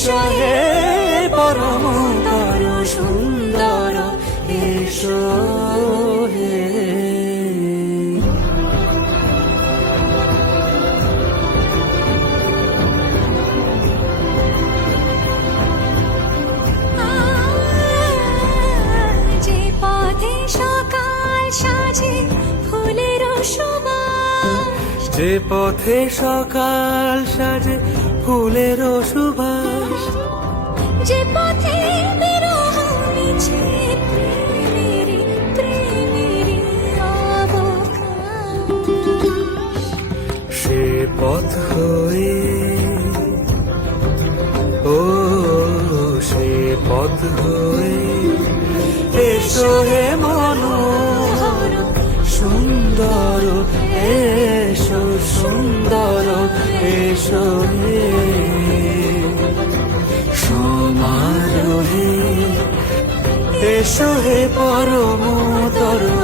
এসো হে। পরম তর সুন্দর হে পথে সকাল সাজে ফুলের সুবাস। যে পথে সে পথ হয়ে, ও, সে পথ হয়ে এসো হে মনোহর সুন্দর, এসো সুন্দর, এসো হে এসো পরম তর